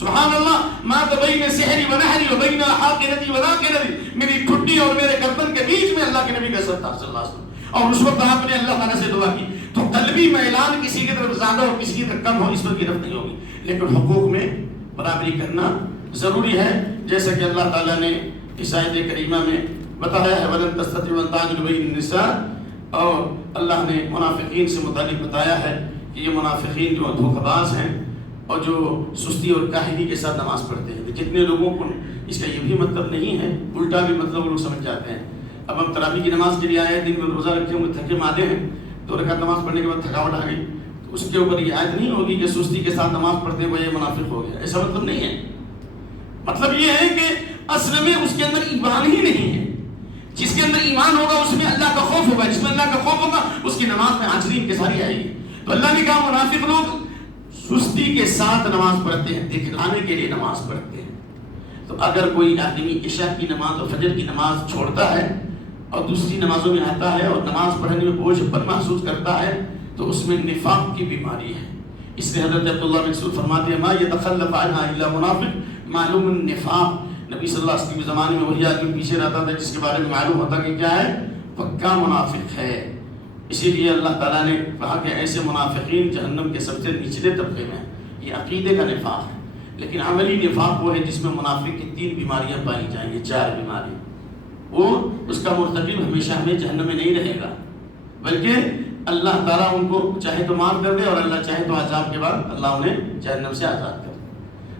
سبحان اللہ، مات بین سحری و نحری و بین حاقنتی و ذاکرتی، میری ٹھڈی اور میرے گردن کے بیچ میں اللہ کے نبی کا سر تھا صلی اللہ علیہ وسلم، اور اس وقت آپ نے اللہ تعالیٰ سے دعا کی۔ تو قلبی میلان کسی کی طرف زیادہ ہو کسی کی طرف کم ہو اس پر گرفت نہیں ہوگی، لیکن حقوق میں برابری کرنا ضروری ہے، جیسا کہ اللہ تعالیٰ نے اس آیت کریمہ میں بتایا ہے وَلَن تَسْتَطِيعُوا أَن تَعْدِلُوا بَيْنَ النِّسَاءِ، اور اللہ نے منافقین سے متعلق بتایا ہے کہ یہ منافقین جو دھوکہ باز ہیں اور جو سستی اور کاہلی کے ساتھ نماز پڑھتے ہیں۔ جتنے لوگوں کو اس کا یہ بھی مطلب نہیں ہے، الٹا بھی مطلب لوگ سمجھ جاتے ہیں۔ اب ہم تراویح کی نماز کے لیے آئے ہیں، دن میں روزہ رکھے ہوئے تھکے مادے ہیں، 2 رکعت نماز پڑھنے کے بعد تھکاوٹ آ گئی تو اس کے اوپر یہ آیت نہیں ہوگی کہ سستی کے ساتھ نماز پڑھتے ہوئے یہ منافق ہو گیا، ایسا مطلب نہیں ہے۔ مطلب یہ ہے کہ اصل میں اس کے اندر ایمان ہی نہیں ہے۔ جس کے اندر ایمان ہوگا اس میں اللہ کا خوف ہوگا، جس میں اللہ کا خوف ہوگا اس کی نماز میں حاضری انکساری آئے گی۔ تو اللہ نے کہا منافق لوگ سستی کے ساتھ نماز پڑھتے ہیں، دکھلانے کے لیے نماز پڑھتے ہیں۔ تو اگر کوئی آدمی عشاء کی نماز اور فجر کی نماز چھوڑتا ہے اور دوسری نمازوں میں آتا ہے اور نماز پڑھنے میں بوجھ پر محسوس کرتا ہے تو اس میں نفاق کی بیماری ہے۔ اس لیے حضرت عبداللہ بن مسعود فرماتے ہیں ما یتخلف عنہا الا منافق معلوم النفاق۔ نبی صلی اللہ علیہ وسلم کے زمانے میں وہی آدمی پیچھے رہتا تھا جس کے بارے میں معلوم ہوتا کہ کیا ہے، پکا منافق ہے۔ اسی لیے اللہ تعالیٰ نے کہا کہ ایسے منافقین جہنم کے سب سے نچلے طبقے میں ہیں۔ یہ عقیدے کا نفاق ہے، لیکن عملی نفاق وہ ہے جس میں منافق کی 3 بیماریاں پائی جائیں گی، 4 بیماری، وہ اس کا مرتکب ہمیشہ ہمیں جہنم میں نہیں رہے گا، بلکہ اللہ تعالیٰ ان کو چاہے تو معاف کر دے اور اللہ چاہے تو عذاب کے بعد اللہ انہیں جہنم سے آزاد کر دے۔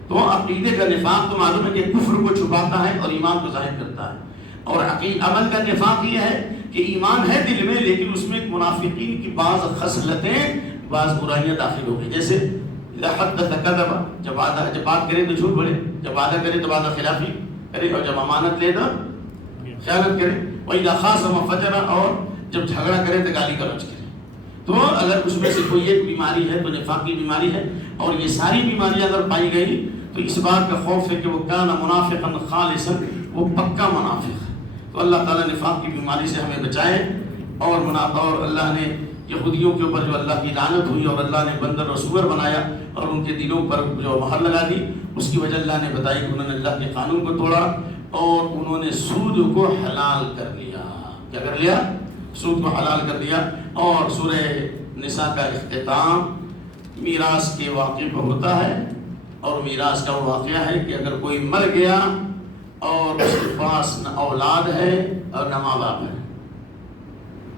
تو عقیدے کا نفاق تو معلوم ہے کہ کفر کو چھپاتا ہے اور ایمان کو ظاہر کرتا ہے، اور عمل کا نفاق یہ ہے کہ ایمان ہے دل میں لیکن اس میں منافقین کی بعض خصلتیں، بعض برائیاں داخل ہو گئی، جیسے اذا حدث کذب، جب بات کرے تو جھوٹ بولے، جب وعدہ کرے تو وعدہ خلافی کرے، اور جب امانت لے تو خیانت کرے، وَإِذَا خَاصَمَ فَجَرَ، اور جب جھگڑا کرے تو گالی گلوچ کرے۔ تو اگر اس میں سے کوئی ایک بیماری ہے تو نفاق کی بیماری ہے، اور یہ ساری بیماریاں اگر پائی گئی تو اس بات کا خوف ہے کہ وہ کان منافقا خالصا، وہ پکا منافق ہے۔ تو اللہ تعالیٰ نفاق کی بیماری سے ہمیں بچائے، اور اللہ نے یہودیوں کے اوپر جو اللہ کی لعنت ہوئی اور اللہ نے بندر اور سور بنایا اور ان کے دلوں پر جو مہر لگا دی، اس کی وجہ اللہ نے بتائی کہ انہوں نے اللہ کے قانون کو توڑا اور انہوں نے سود کو حلال کر لیا۔ کیا کر لیا؟ سود کو حلال کر دیا۔ اور سورہ نساء کا اختتام میراث کے واقعے پر ہوتا ہے، اور میراث کا وہ واقعہ ہے کہ اگر کوئی مر گیا اور اس کے پاس نہ اولاد ہے اور نہ ماں باپ ہے،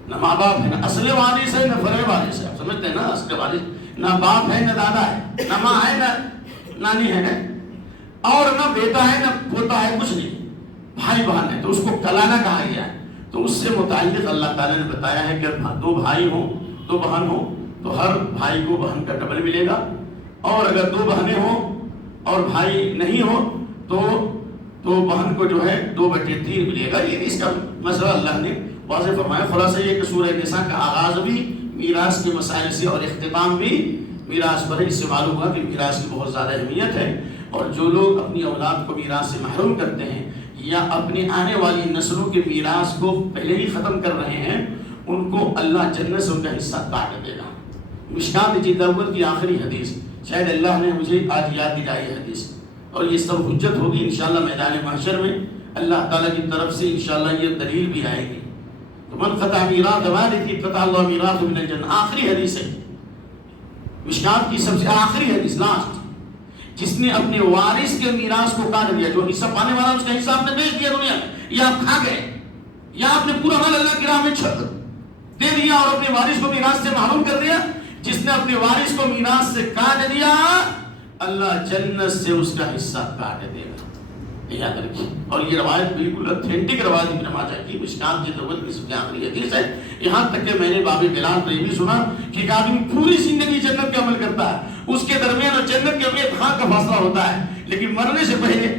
نہ ماں باپ ہے، نہ اصل وارث ہے نہ فرع وارث ہے، آپ سمجھتے ہیں نا، اصل وارث نہ باپ ہے نہ دادا ہے، نہ ماں ہے نہ نانی ہے، اور نہ بیٹا ہے نہ پوتا ہے، کچھ نہیں، بھائی بہن ہے، تو اس کو کلانہ کہا گیا ہے۔ تو اس سے متعلق اللہ تعالیٰ نے بتایا ہے کہ 2 بھائی ہوں 2 بہن ہوں تو ہر بھائی کو بہن کا ڈبل ملے گا، اور اگر 2 بہنیں ہوں اور بھائی نہیں ہو تو بہن کو جو ہے 2/3 ملے گا۔ یہ اس کا مسئلہ اللہ نے واضح فرمایا۔ خلاصہ یہ کہ سورہ نساء کا آغاز بھی میراث کے مسائل سے اور اختتام بھی میراث پر ہے۔ اس سے معلوم ہوا کہ میراث کی بہت زیادہ اہمیت ہے، اور جو لوگ اپنی اولاد کو میراث سے محروم کرتے ہیں یا اپنی آنے والی نسلوں کے میراث کو پہلے ہی ختم کر رہے ہیں، ان کو اللہ جنت سے ان کا حصہ کاٹ دے گا۔ مشکات جلد اول کی آخری حدیث، شاید اللہ نے مجھے آج یاد دلائی حدیث، اور یہ سب حجت ہوگی انشاءاللہ میدان محشر میں اللہ تعالیٰ کی طرف سے انشاءاللہ یہ دلیل بھی آئے گی. تو من قطع میراث والدی قطع اللہ میراث من الجنہ، آخری حدیث ہے مشکات کی سب سے آخری حدیث، لاسٹ. جس نے اپنے وارث کے میراث کو کاٹ دیا، جو حصہ پانے والا اس کا حصہ آپ نے بیچ دیا دنیا میں، یا آپ کھا گئے، یا آپ نے پورا مال اللہ کی راہ میں دے دیا اور اپنے وارث کو میراث سے محروم کر دیا. جس نے اپنے وارث کو میراث سے کاٹ دیا، اللہ جنت سے اس کا حصہ کاٹ دے گا. یاد رکھیے. اور یہ روایت بالکل اتھینٹک روایت ابن ماجہ کی مشکات جلد اول کی سب سے آخری حدیث ہے. یہاں تک کہ میں نے باب بلال پر یہ بھی سنا کہ ایک آدمی پوری زندگی جنت کا عمل کرتا ہے، اس کے درمیان اور جنت کے ایک ہاں کا فاصلہ ہوتا ہے، لیکن مرنے سے پہلے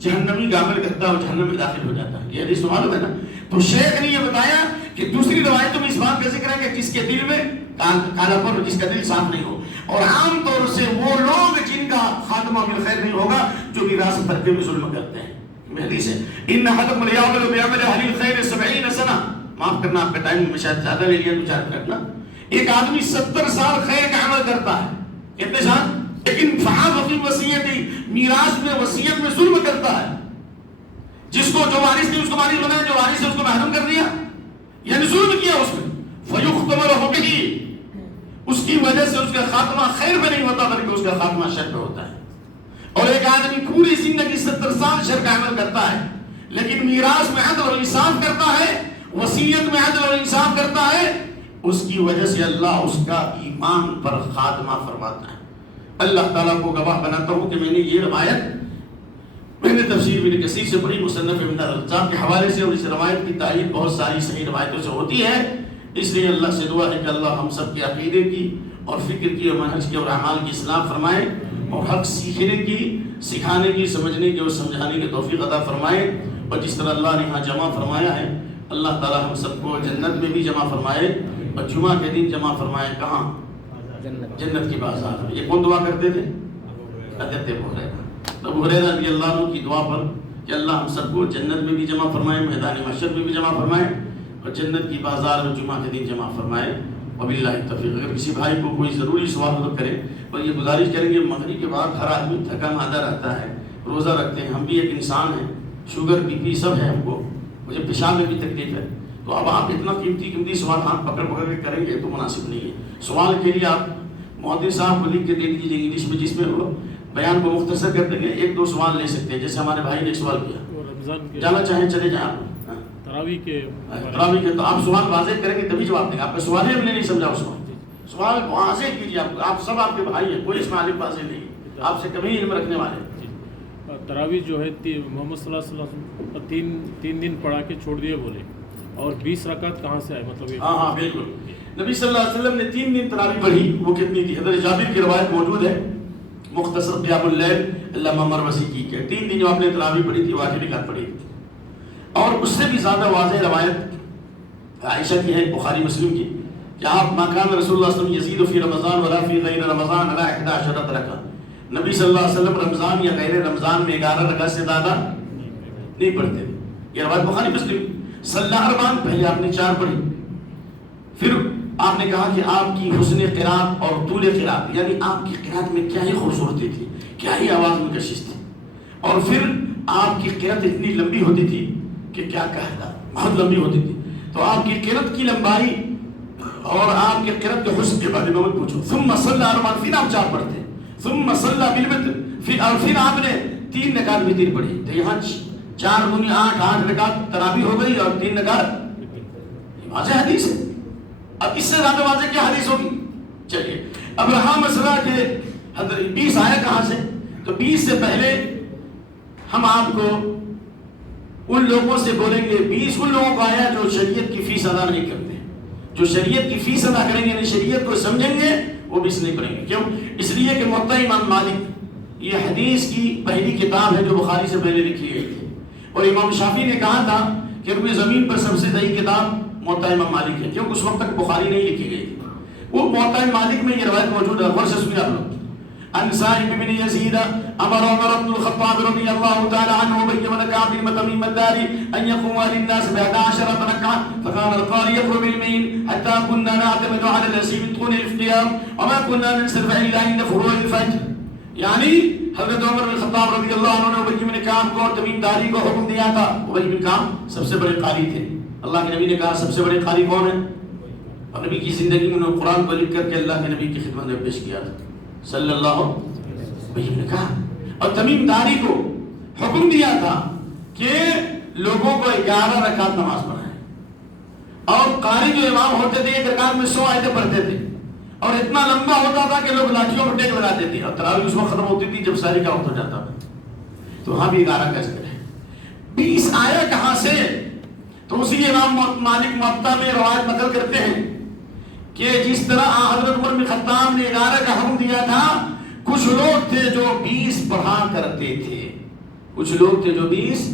جہنمی کا عمل کرتا ہے اور جہنم میں داخل ہو جاتا ہے. یہ حدیث معلوم ہے نا. تو شیخ نے یہ بتایا کہ دوسری روایتوں میں اس بات کا ذکر ہے کہ جس کے دل میں کالا پن، جس کا دل صاف نہیں ہو، اور عام طور سے وہ لوگ جن کا خاتمہ بالخیر نہیں ہوگا جو میراث ترکے میں ظلم کرتے ہیں. حدیث ہے ان احدکم لیعمل بعمل اہل الخیر 70 سنہ. معاف کرنا آپ کا ٹائم میں شاید زیادہ لے لیا تو چاہتا رکھنا. ایک آدمی 70 سال خیر کا عمل کرتا ہے، کتنے سال، لیکن فحاف فی وصیتی، میراث میں وصیت میں ظلم کرتا ہے. جس کو جو وارث نے اس کو وارث بنایا، جو وارث نے اس کو محروم کر دیا، یعنی ظلم کیا اس میں. فیختم له به، اس کی وجہ سے اس کا خاتمہ خیر پہ نہیں ہوتا بلکہ اس کا خاتمہ شر پہ ہوتا ہے. اور ایک آدمی پوری زندگی 70 سال شر کا عمل کرتا ہے لیکن میراث میں عدل اور انصاف کرتا ہے، وصیت میں عدل اور انصاف کرتا ہے، اس کی وجہ سے اللہ اس کا ایمان پر خاتمہ فرماتا ہے. اللہ تعالیٰ کو گواہ بناتا ہوں کہ میں نے یہ روایت، میں نے تفسیر ابن کثیر سے پڑھی، مصنف ابن الرزاق کے حوالے سے، اور اس روایت کی تائید بہت ساری صحیح روایتوں سے ہوتی ہے. اس لیے اللہ سے دعا ہے کہ اللہ ہم سب کے عقیدے کی اور فکر کی اور منہج کی اور اعمال کی اصلاح فرمائے، اور حق سیکھنے کی، سکھانے کی، سمجھنے کی اور سمجھانے کی توفیق عطا فرمائے. اور جس طرح اللہ نے یہاں جمع فرمایا ہے، اللہ تعالی ہم سب کو جنت میں بھی جمع فرمائے، اور جمعہ کے دن جمع فرمائے. کہاں؟ جنت کی بازار میں. یہ کون دعا کرتے تھے؟ حضرت ابو ہریرہ رضی اللہ عنہ کی دعا پر کہ اللہ ہم سب کو جنت میں بھی جمع فرمائے، میدان محشر میں بھی جمع فرمائے، اور جنت کی بازار میں جمعہ کے دن جمع فرمائے. وباللہ التوفیق. اگر کسی بھائی کو کوئی ضروری سوال ہو تو کرے، اور یہ گزارش کریں گے مغرب کے بعد ہر آدمی تھکا مادہ رہتا ہے، روزہ رکھتے ہیں، ہم بھی ایک انسان ہیں، شوگر بی پی سب ہے، ہم کو مجھے پیشاب میں بھی تکلیف ہے. تو اب آپ اتنا قیمتی سوال ہاتھ پکڑ کے کریں گے تو مناسب نہیں ہے. سوال کے لیے آپ مہدی صاحب کو لکھ کے دے دیجیے انگلش میں، جس میں وہ بیان کو مختصر کر دیں گے. 1-2 سوال لے سکتے ہیں، جیسے ہمارے بھائی نے ایک سوال کیا. جانا چاہیں چلے جائیں آپ. تراویح کے تو آپ سوال واضح کریں گے تبھی جواب دیں گے. آپ کا سوال ہے، ہم نے نہیں سمجھا اس کو. سوال واضح کیجیے. آپ سب آپ کے بھائی ہیں، کوئی اس میں عالم واضح نہیں ہے، آپ سے کبھی علم رکھنے والے. تراویح جو ہے محمد صلی اللہ علیہ وسلم 3 دن پڑھا کے چھوڑ دیے بولے، اور 20 رکعت کہاں سے آئے؟ مطلب ہاں بالکل. نبی صلی اللہ علیہ وسلم نے 3 دن تراویح پڑھی. وہ کتنی تھی؟ حضرت جابر کی روایت موجود ہے، مختصر قیام اللیل علامہ مروزی کی، کہ 3 دن جو آپ نے تراویح پڑھی تھی وہ آخری رکعت پڑھی. اور اس سے بھی زیادہ واضح روایت عائشہ کی ہے، بخاری مسلم کی، کہ آپ ما کان رسول اللہ صلی اللہ علیہ وسلم یزید فی رمضان ولا فی غیر رمضان علی 11 رکعت. نبی صلی اللہ علیہ وسلم رمضان یا غیر رمضان میں 11 رکعت سے زیادہ نہیں پڑھتے تھے. یہ روایت بخاری مسلم. صلی اربعاً، پہلے آپ نے 4 پڑھی، پھر آپ نے کہا کہ آپ کی حسن قرات اور طول قرات، یعنی آپ کی قرات میں کیا ہی خوبصورتی تھی، کیا ہی آواز میں کشش تھی، اور پھر آپ کی قرات اتنی لمبی ہوتی تھی کہ کیا کہتا، بہت لمبی ہوتی تھی. تو آپ کی قرات کی لمبائی اور آپ کے قرات کے حسن کے بارے میں مت پوچھو. ثم صلی اربعاً، پھر آپ 4 پڑھتے، ثم صلی بالوتر، اور پھر آپ نے 3 رکعت وتر پڑھی. تو یہاں 4 دنیا 8 رکعت تراویح ہو گئی، اور 3 رکعت. واضح حدیث ہے. اب اس سے زیادہ واضح کیا حدیث ہوگی؟ چلیے اب رہا مسئلہ کہ حضرت 20 آیا کہاں سے. تو 20 سے پہلے ہم آپ کو ان لوگوں سے بولیں گے، 20 ان لوگوں کو آیا جو شریعت کی فیس ادا نہیں کرتے. جو شریعت کی فیس ادا کریں گے، یعنی شریعت کو سمجھیں گے، وہ 20 نہیں پڑھیں گے. کیوں؟ اس لیے کہ موطا امام مالک یہ حدیث کی پہلی کتاب ہے جو بخاری سے پہلے لکھی گئی تھی، اور امام شافعی نے کہا تھا کہ روئے زمین پر سب سے صحیح کتاب موطا امام مالک ہے، کیونکہ اس وقت تک بخاری نہیں لکھی گئی تھی. وہ موطا مالک میں یہ روایت موجود ہے، غور سے سنیے آپ لوگ. عن سائب بن یزید امر عمر بن الخطاب رضی اللہ تعالی عنہ ابی بن کعب بن تمیم الداری ان يقوم للناس ب11 ركعة فكان القارئ يقرأ بالمئين حتى كنا نعتمد على الأسيم من طول الاختيار وما كنا ننصرف إلا عند فروع الفجر. یعنی حضرت عمر بن الخطاب رضی اللہ عنہ نے ابی بن کعب کو اور تمیم داری کو حکم دیا تھا. ابی بن کعب سب سے بڑے قاری تھے. اللہ کے نبی نے کہا سب سے بڑے قاری کون ہیں؟ اور نبی کی زندگی میں انہوں نے قرآن کو لکھ کر کے اللہ کے نبی کی خدمت میں پیش کیا تھا صلی اللہ علیہ وسلم. اور تمیم داری کو حکم دیا تھا کہ لوگوں کو 11 رکعت نماز پڑھائیں. اور قاری جو امام ہوتے تھے ایک رکعت میں 100 آیتیں پڑھتے تھے اور اتنا لمبا ہوتا تھا کہ لوگ لاٹھیوں پر ٹیک لگاتے تھے. اور تراویح اس وقت ختم ہوتی تھی جب ساری کا وقت ہو جاتا تھا. تو وہاں بھی 11 کا ذکر ہے. 20 آیا کہاں سے؟ تو اسی امام مالک موطا میں روایت نقل کرتے ہیں کہ جس طرح حضرت عمر بن خطاب نے 11 کا حکم دیا تھا، کچھ لوگ تھے جو 20 پڑھا کرتے تھے. کچھ لوگ تھے جو 20.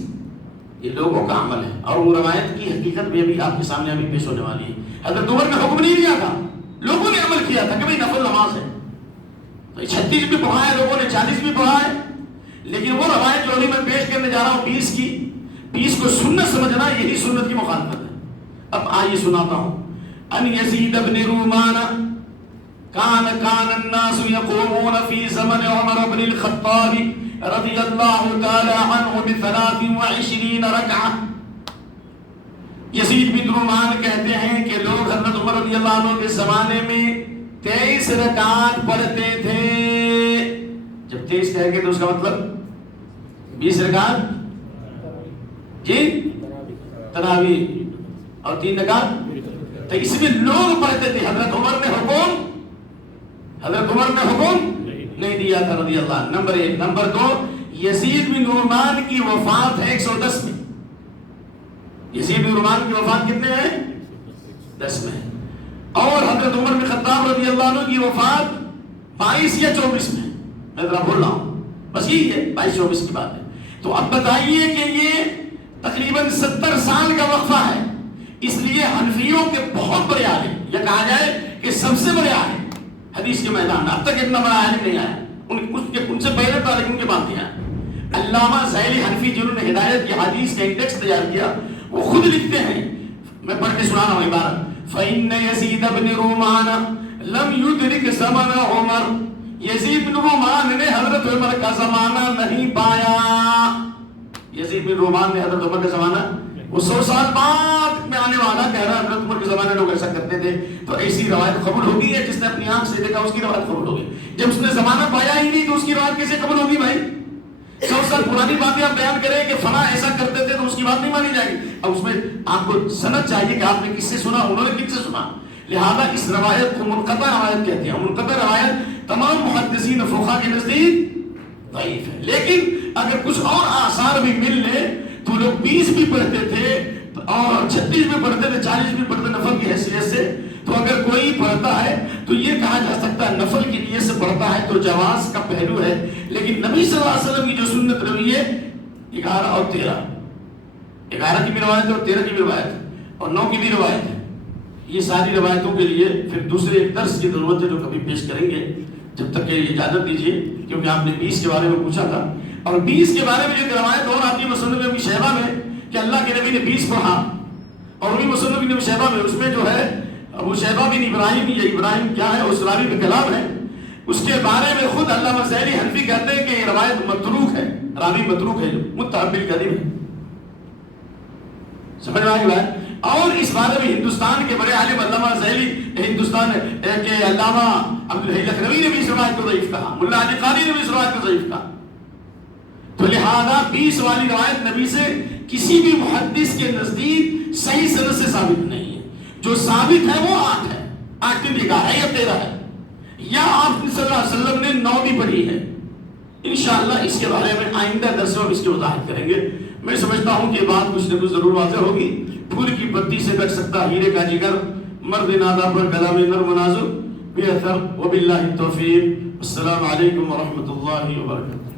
یہ لوگوں کا عمل ہے اور وہ روایت کی حقیقت بھی ابھی آپ کے سامنے ابھی پیش ہونے والی ہے. حضرت عمر نے حکم نہیں دیا تھا، لوگوں نے عمل کیا تھا کہ بھئی نفل نماز ہے. تو 36 بھی پڑھائے لوگوں نے، 40 بھی پڑھائے. لیکن وہ روایت جو ابھی میں پیش کرنے جا رہا ہوں 20 کی، 20 کو سنت سمجھنا یہی سنت کی مخالفت ہے. اب آئیے سناتا ہوں. ان یزید بن رومان کان الناس یقومون فی زمن عمر بن الخطاب رضی اللہ تعالی عنہ ب23 رکعہ. یزید بن رومان کہتے ہیں کہ لوگ حضرت عمر رضی اللہ عنہ کے زمانے میں 23 رکعات پڑھتے تھے. جب 23 کہیں گے تو اس کا مطلب 20 رکعت جی تراویح اور 3 رکعت. تو اس میں لوگ پڑھتے تھے. حضرت عمر نے حکم نہیں دیا تھا رضی اللہ عنہ. نمبر 1. نمبر 2، یزید بن رومان کی وفات ہے 110 میں. یزید بن رومان کی وفات کتنے ہیں؟ 10 میں. اور حضرت عمر بن خطاب رضی اللہ عنہ کی وفات 22 یا 24 میں. میں ذرا بول رہا ہوں، بس یہی ہے 22-24 کی بات ہے. تو اب بتائیے کہ یہ تقریباً 70 سال کا وقفہ ہے. اس لیے حنفیوں کے بہت بڑے عالم، یا کہا جائے کہ سب سے بڑے عالم حدیث کے میدان میں، اب تک اتنا بڑا عالم نہیں آیا. ان سے پہلے تو عالم کے بعد دیا. علامہ زیلی حنفی جنہوں نے ہدایت کی حدیث کا انڈیکس تیار کیا، وہ خود لکھتے ہیں، میں پڑھ کے سنا رہا ہوں عبارت. فَإِنَّ يَزِيدَ بْنِ رُومَانَ لَمْ يُدْرِكْ زَمَنَ عُمَرَ. یزید بن رومان نے حضرت عمر کا زمانہ نہیں پایا. یزید بن رومان نے حضرت عمر کا زمانہ، وہ 100 سال بعد میں آنے والا کہہ رہا ہے حضرت عمر کے زمانے لوگ ایسا کرتے تھے. تو ایسی روایت قبول ہوگی ہے؟ جس نے اپنی آنکھ سے دیکھا اس کی روایت قبول ہوگی. جب اس نے زمانہ پایا ہی نہیں تو اس کی روایت کیسے قبول ہوگی بھائی؟ 100 سال پرانی باتیں آپ بیان کریں کہ فلاں ایسا کرتے تھے تو اس کی بات نہیں مانی جائے گی. اب اس میں آپ کو سند چاہیے کہ آپ نے کس سے سنا، انہوں نے کس سے سنا. لہذا اس روایت کو منقطع روایت کہتے ہیں. منقطع روایت تمام محدثین فقہا کے نزدیک ضعیف ہے. لیکن اگر کچھ اور آثار بھی مل لے تو لوگ 20 بھی پڑھتے تھے اور 36 بھی پڑھتے تھے، 40 بھی پڑھتے نفل کی حیثیت سے. تو اگر کوئی پڑھتا ہے تو یہ کہا جا سکتا ہے نفل کی نیت سے پڑھتا ہے تو جواز کا پہلو ہے. لیکن نبی صلی اللہ علیہ وسلم کی جو سنت روی ہے 11 اور 13، 11 کی بھی روایت ہے اور 13 کی بھی روایت ہے اور 9 کی بھی روایت ہے. یہ ساری روایتوں کے لیے پھر دوسرے ایک درس کی ضرورت ہے جو کبھی پیش کریں گے. جب تک کہ اجازت دیجیے، کیونکہ آپ نے 20 کے بارے میں پوچھا تھا. اور 20 کے بارے میں جو روایت اور آتی ہے مصنف ابی شیبہ میں کہ اللہ کے نبی نے 20 پڑھا، اور وہی مصنف ابی شیبہ میں اس میں جو ہے ابو شیبہ بن ابراہیم، یہ ابراہیم کیا ہے اس راوی میں کلام ہے. اس کے بارے میں خود علامہ زیلی حنفی کہتے ہیں کہ یہ روایت متروک ہے، راوی متروک ہے، متهم بالکذب ہے. سمجھ میں آ گیا؟ اور اس بارے میں ہندوستان کے بڑے عالم علامہ زیلی ہندوستان کے علامہ عبدالحی لکھنوی نے بھی اس روایت کو ضعیف کہا، ملا علی قاری نے بھی اس روایت کو ضعیف کہا. تو لہذا 20 والی روایت نبی سے کسی بھی محدث کے نزدیک صحیح سند سے ثابت نہیں ہے. جو ثابت ہے وہ 8 ہے، 8 کی بھی ہے یا 13 ہے، یا آپ صلی اللہ علیہ وسلم نے 9 بھی پڑھی ہے. انشاءاللہ اس کے بارے میں آئندہ درس میں اس کی وضاحت کریں گے. میں سمجھتا ہوں کہ بات کچھ نہ کچھ ضرور واضح ہوگی. پھول کی پتی سے کٹ سکتا ہیرے کا جگر، مرد نادا پر کلام نرم نازک بے اثر. وباللہ التوفیق. السلام علیکم ورحمۃ اللہ وبرکاتہ.